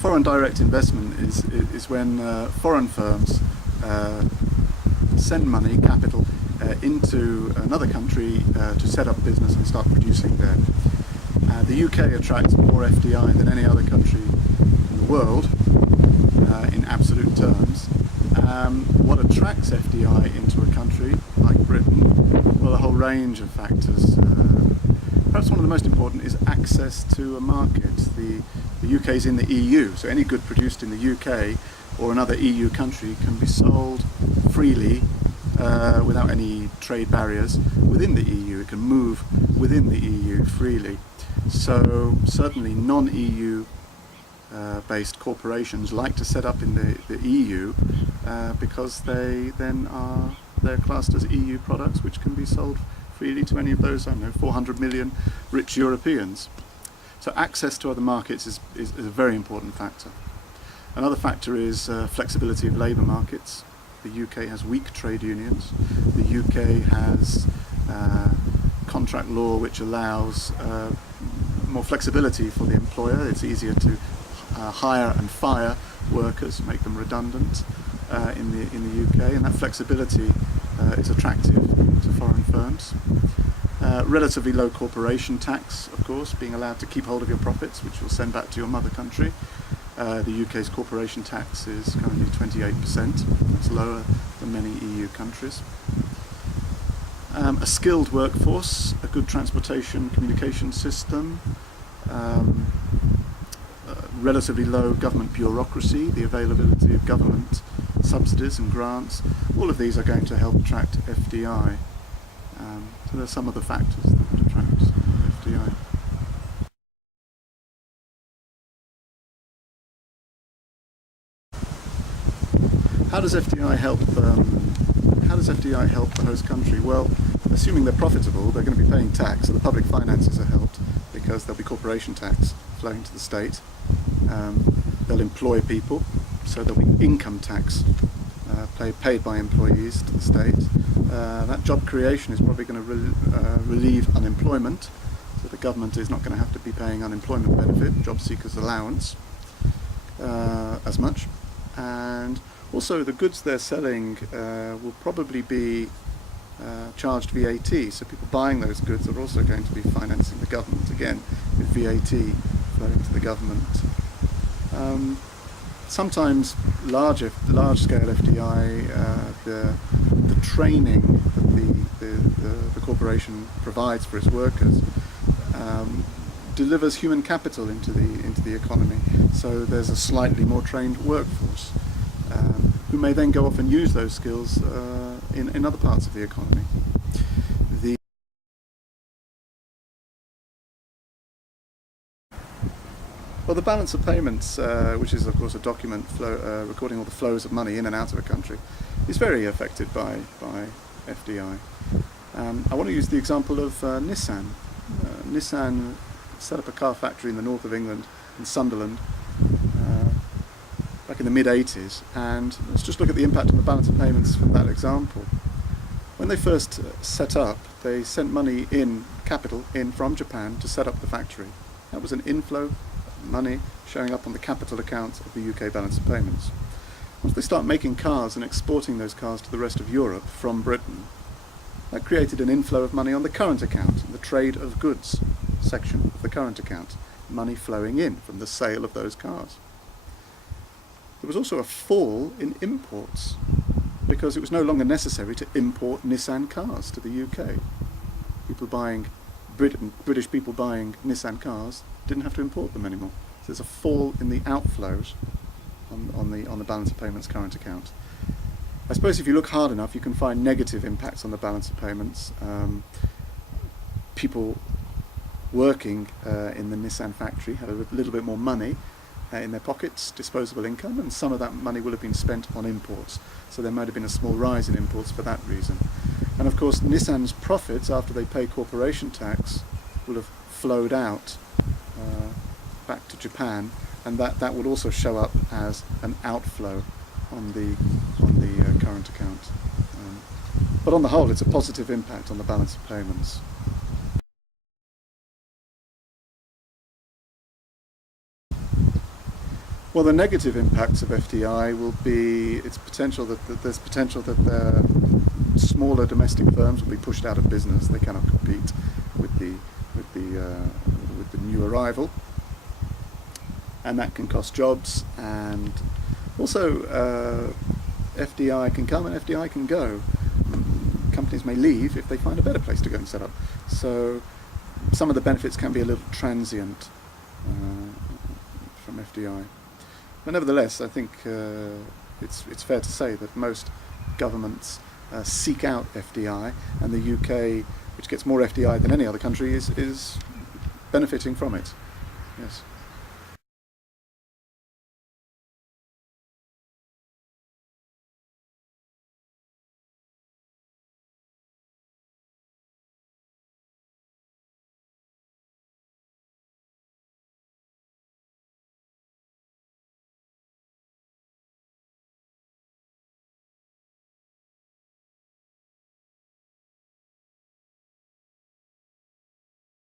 foreign direct investment is when foreign firms send money, capital, into another country to set up business and start producing there. The UK attracts more FDI than any other country in the world in absolute terms. What attracts FDI into a country like Britain? Well, a whole range of factors. Perhaps one of the most important is access to a market. The UK is in the EU, so any good produced in the UK or another EU country can be sold freely without any trade barriers within the EU. It can move within the EU freely. So certainly non-EU based corporations like to set up in the EU because they're classed as EU products which can be sold freely to any of those, I don't know, 400 million rich Europeans. So access to other markets is a very important factor. Another factor is flexibility of labour markets. The UK has weak trade unions. The UK has contract law which allows more flexibility for the employer. It's easier to hire and fire workers, make them redundant in the UK, and that flexibility is attractive to foreign firms. Relatively low corporation tax, of course, being allowed to keep hold of your profits, which you'll send back to your mother country. The UK's corporation tax is currently 28%. That's lower than many EU countries. A skilled workforce, a good transportation communication system, relatively low government bureaucracy, the availability of government subsidies and grants. All of these are going to help attract FDI. So there are some of the factors that would attract FDI. How does FDI help? How does FDI help the host country? Well, assuming they're profitable, they're going to be paying tax, so the public finances are helped because there'll be corporation tax flowing to the state. They'll employ people, so there'll be income tax paid by employees to the state. That job creation is probably going to relieve unemployment, so the government is not going to have to be paying unemployment benefit, job seekers allowance, as much. And also the goods they're selling will probably be charged VAT, so people buying those goods are also going to be financing the government, again, with VAT flowing to the government. Sometimes large-scale FDI, the training that the corporation provides for its workers delivers human capital into the economy. So there's a slightly more trained workforce who may then go off and use those skills in other parts of the economy. Well, the balance of payments, which is of course a document recording all the flows of money in and out of a country, is very affected by FDI. I want to use the example of Nissan. Nissan set up a car factory in the north of England, in Sunderland, back in the mid-80s, and let's just look at the impact on the balance of payments from that example. When they first set up, they sent money in, capital in from Japan to set up the factory. That was an inflow money showing up on the capital account of the UK balance of payments. Once they start making cars and exporting those cars to the rest of Europe from Britain, that created an inflow of money on the current account, the trade of goods section of the current account, money flowing in from the sale of those cars. There was also a fall in imports because it was no longer necessary to import Nissan cars to the UK. People buying British people buying Nissan cars didn't have to import them anymore. So there's a fall in the outflows on the balance of payments current account. I suppose if you look hard enough, you can find negative impacts on the balance of payments. People working in the Nissan factory had a little bit more money in their pockets, disposable income, and some of that money will have been spent on imports. So there might have been a small rise in imports for that reason. And of course, Nissan's profits, after they pay corporation tax, will have flowed out back to Japan, and that would also show up as an outflow on the current account. But on the whole, it's a positive impact on the balance of payments. Well, the negative impacts of FDI will be its potential that there's potential that the smaller domestic firms will be pushed out of business. They cannot compete with the new arrival, and that can cost jobs. And also, FDI can come and FDI can go. Companies may leave if they find a better place to go and set up. So some of the benefits can be a little transient from FDI. But nevertheless, I think it's fair to say that most governments seek out FDI, and the UK, which gets more FDI than any other country, is benefiting from it. Yes.